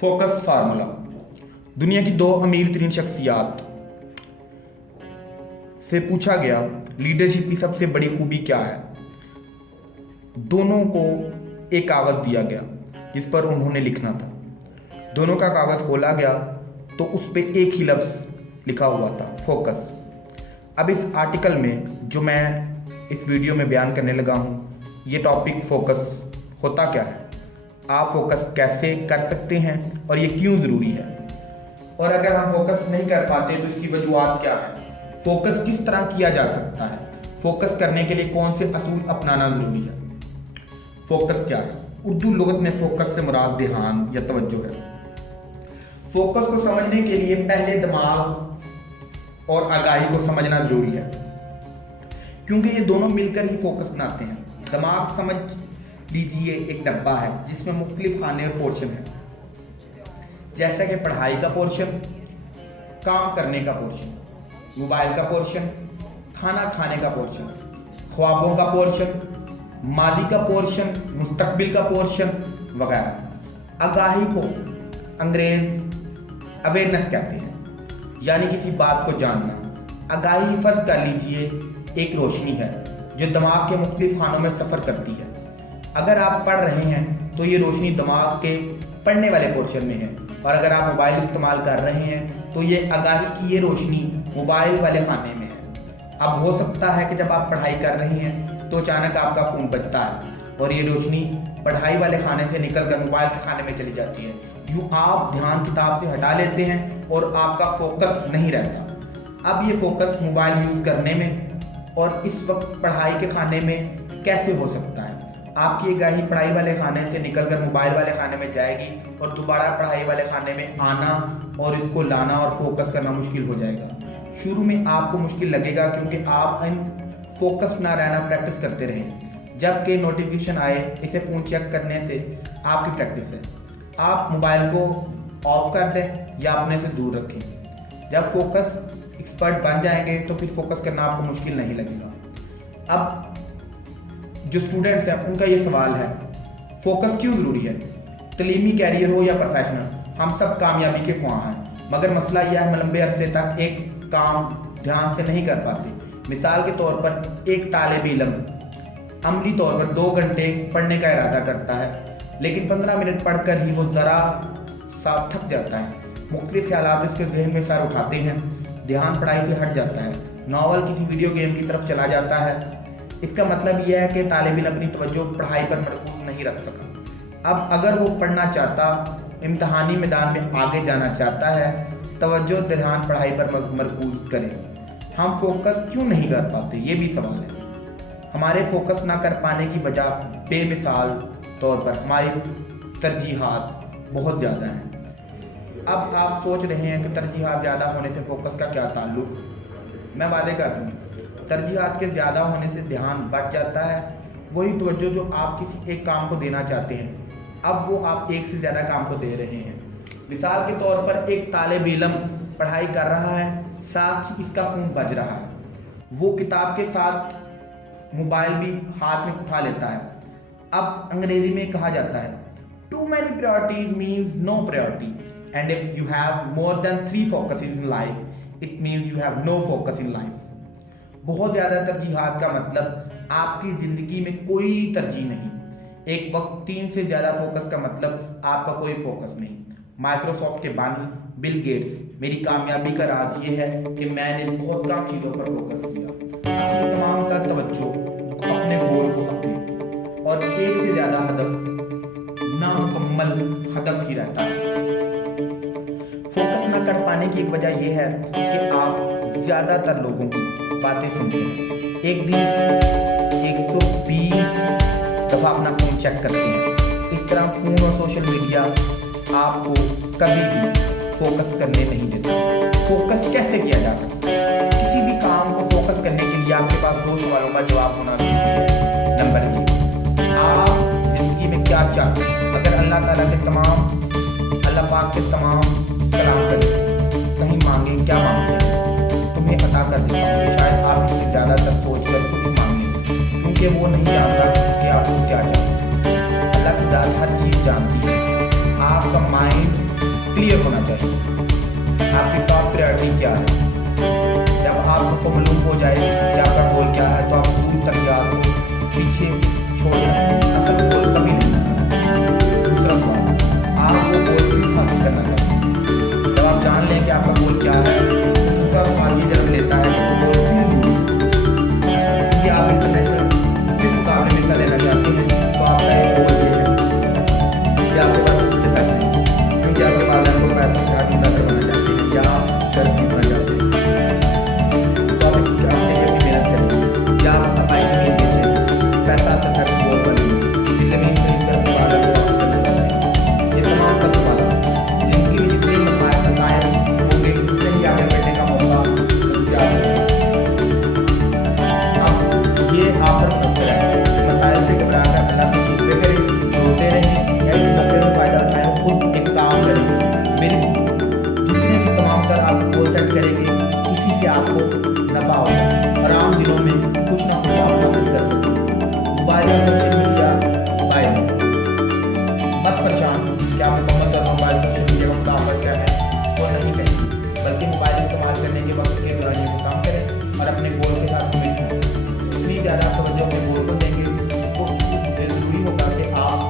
Focus formula. दुनिया की 2 अमीर तरीन शख्सियात से पूछा गया लीडरशिप की सबसे बड़ी खूबी क्या है। दोनों को एक कागज़ दिया गया जिस पर उन्होंने लिखना था। दोनों का कागज़ खोला गया तो उस पर एक ही लफ्ज़ लिखा हुआ था, फोकस। अब इस आर्टिकल में जो मैं इस वीडियो में बयान करने लगा हूँ, ये टॉपिक फोकस होता क्या है, आप फोकस कैसे कर सकते हैं और ये क्यों ज़रूरी है, और अगर हम फोकस नहीं कर पाते तो इसकी वजूहत क्या है, फोकस किस तरह किया जा सकता है, फोकस करने के लिए कौन से असूल अपनाना ज़रूरी है। फोकस क्या है? उर्दू लुगत में फोकस से मुराद ध्यान या तवज्जो है। फोकस को समझने के लिए पहले दिमाग और आगाही को समझना जरूरी है, क्योंकि ये दोनों मिलकर ही फोकस बनाते हैं। दिमाग समझ लीजिए एक डब्बा है जिसमें मुख्तलिफ खाने और पोर्शन है, जैसा कि पढ़ाई का पोर्शन, काम करने का पोर्शन, मोबाइल का पोर्शन, खाना खाने का पोर्शन, ख्वाबों का पोर्शन, मादी का पोर्शन, मुस्तकबिल का पोर्शन वगैरह। आगाही को अंग्रेज अवेयरनेस कहते हैं, यानी किसी बात को जानना। आगाही फर्ज कर लीजिए एक रोशनी है जो दिमाग के मुख्तलिफ खानों में सफ़र करती है। अगर आप पढ़ रहे हैं तो ये रोशनी दिमाग के पढ़ने वाले पोर्शन में है, और अगर आप मोबाइल इस्तेमाल कर रहे हैं तो ये आगाही की ये रोशनी मोबाइल वाले खाने में है। अब हो सकता है कि जब आप पढ़ाई कर रहे हैं तो अचानक आपका फ़ोन बजता है और ये रोशनी पढ़ाई वाले खाने से निकलकर मोबाइल के खाने में चली जाती है। यूँ आप ध्यान किताब से हटा लेते हैं और आपका फोकस नहीं रहता। अब ये फोकस मोबाइल यूज़ करने में और इस वक्त पढ़ाई के खाने में कैसे हो सकता है? आपकी आगाही पढ़ाई वाले खाने से निकलकर मोबाइल वाले खाने में जाएगी और दोबारा पढ़ाई वाले खाने में आना और इसको लाना और फोकस करना मुश्किल हो जाएगा। शुरू में आपको मुश्किल लगेगा क्योंकि आप इन फोकस ना रहना प्रैक्टिस करते रहें। जबकि नोटिफिकेशन आए इसे फ़ोन चेक करने से आपकी प्रैक्टिस है। आप मोबाइल को ऑफ कर दें या अपने से दूर रखें। जब फोकस एक्सपर्ट बन जाएंगे तो फिर फोकस करना आपको मुश्किल नहीं लगेगा। अब जो स्टूडेंट्स हैं उनका ये सवाल है, फोकस क्यों ज़रूरी है? तलीमी कैरियर हो या प्रोफेशनल, हम सब कामयाबी के ख्वाह हैं, मगर मसला यह है हम लंबे अरसे तक एक काम ध्यान से नहीं कर पाते। मिसाल के तौर पर एक तालिब इल्म अमली तौर पर 2 घंटे पढ़ने का इरादा करता है, लेकिन 15 मिनट पढ़कर ही वो ज़रा सा थक जाता है। मुख्तलिफ ख्यालात इसके जहन में सर उठाते हैं, ध्यान पढ़ाई से हट जाता है, नावल किसी वीडियो गेम की तरफ चला जाता है। इसका मतलब यह है कि तालिब इल्म अपनी तवज्जो पढ़ाई पर मरकूज नहीं रख सका। अब अगर वो पढ़ना चाहता, इम्तहानी मैदान में आगे जाना चाहता है, तवज्जो ध्यान पढ़ाई पर मरकूज करे। हम फोकस क्यों नहीं कर पाते, ये भी सवाल है। हमारे फोकस ना कर पाने की वजह बेमिसाल तौर पर हमारी तरजीहात बहुत ज़्यादा हैं। अब आप सोच रहे हैं कि तरजीहात ज़्यादा होने से फोकस का क्या ताल्लुक। मैं वादे करता हूँ तरजीहात के ज़्यादा होने से ध्यान बढ़ जाता है। वही तवज्जो जो आप किसी एक काम को देना चाहते हैं, अब वो आप एक से ज़्यादा काम को दे रहे हैं। मिसाल के तौर पर एक तालिब इल्म पढ़ाई कर रहा है, साथ ही इसका फ़ोन बज रहा है, वो किताब के साथ मोबाइल भी हाथ में उठा लेता है। अब अंग्रेजी में कहा जाता है too many priorities means no priority, and if you have more than 3 focus in life it means you have no focus in life. बहुत ज़्यादा तरजीहात का मतलब आपकी ज़िंदगी में कोई तरजीह नहीं। एक वक्त 3 से ज़्यादा फोकस का मतलब आपका कोई फोकस नहीं। माइक्रोसॉफ्ट के बानी बिल गेट्स, मेरी कामयाबी का राज ये है कि मैंने बहुत कम चीज़ों पर फोकस किया, अपनी तमाम का तवज्जो अपने गोल को रखी, और एक से ज़्यादा हदफ नामुकम्मल हदफ ही रहता है। फोकस न कर पाने की एक वजह यह है कि आप ज़्यादातर लोगों की बातें सुनते हैं। एक दिन 120 दफ़ा अपना फ़ोन चेक करते हैं। इस तरह फ़ोन और सोशल मीडिया आपको कभी भी फोकस करने नहीं देते। फोकस कैसे किया जा सकता है? किसी भी काम को फोकस करने के लिए आपके पास 2 सवालों का जवाब होना चाहिए। नंबर 1, आप ज़िंदगी में क्या चाहते हैं? अगर अल्लाह ताला के अल्लाह पाक के तमाम कलाम करें, कहीं मांगे क्या मांगते हैं, तुम्हें अता कर देता हूँ कि शायद आप इससे ज़्यादातर सोच कर कुछ मांगे, क्योंकि वो नहीं जानता कि आपको क्या चाहिए। अल्लाह की ज़ात हर चीज़ जानती है। आपका माइंड क्लियर होना चाहिए। आपकी टॉप प्रायोरिटी क्या है। जब आपको मालूम हो जाए कि आपका गोल क्या है तो आप दूर तक जाओ, पीछे छोड़ सकते हैं। असल गोल कभी नहीं बनाना। दूसरा सवाल, आप वो गोल क्यों हासिल करना चाहते हैं। जब आप जान लें कि आपका गोल क्या है तो दूसरा सवाल ये जन्म लेता है कि गोल क्यों दूर, कि आप इंटरनेशनल किस मुकाबले में हिस्सा लेना चाहते हैं तो आपका एक गोल ये है कि आपके पास उससे पैसे नहीं, क्योंकि आपके पास आपको पैसा स्टार्टिंग पैसा बनाना चाहते हैं या घर जीतना चाहते हैं तो आप अपने लिए भी मेहनत करें या आप सफाई नहीं देते पैसा तो घर गोल बने ज़मीन खरीद कर पालन को वापस करना चाहते हैं। ये तमाम का सवाल है जिनकी भी जितने मसाइल होंगे उससे ही आगे बढ़ने का मौका क्या होगा। अब ये आप पर मुश्किल है, मसाइल से घबरा कर अल्लाह से सीखते करें, रोते रहें या इस मौके से फ़ायदा उठाएं, खुद एक काम करें। मेरे जितने भी तमाम तर आप गोल सेट करेंगे इसी से आपको नफ़ा होगा और आम दिनों में कुछ ना कुछ आप हासिल कर सकते। मोबाइल और सोशल मीडिया बाय मत परेशान कि आप मुकम्मल तौर पर मोबाइल सोशल मीडिया का मुताबिक क्या है वो नहीं कहेंगे, बल्कि मोबाइल इस्तेमाल करने के वक्त के दौरान ये काम करें और अपने गोल के साथ कमिट हों। जितनी ज़्यादा तवज्जो अपने गोल को देंगे तो ज़रूरी होगा कि आप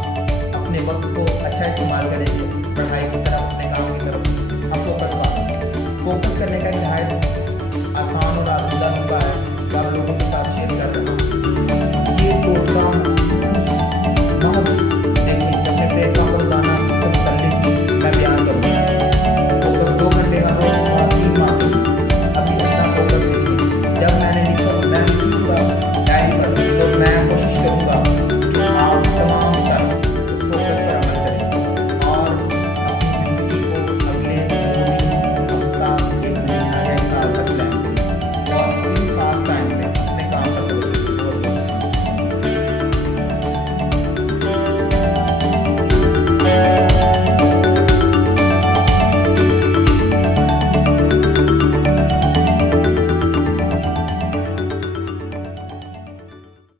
अपने वक्त को अच्छा इस्तेमाल करेंगे, पढ़ाई की तरफ अपने काम की तरफ आप फोकस करने का हिदायत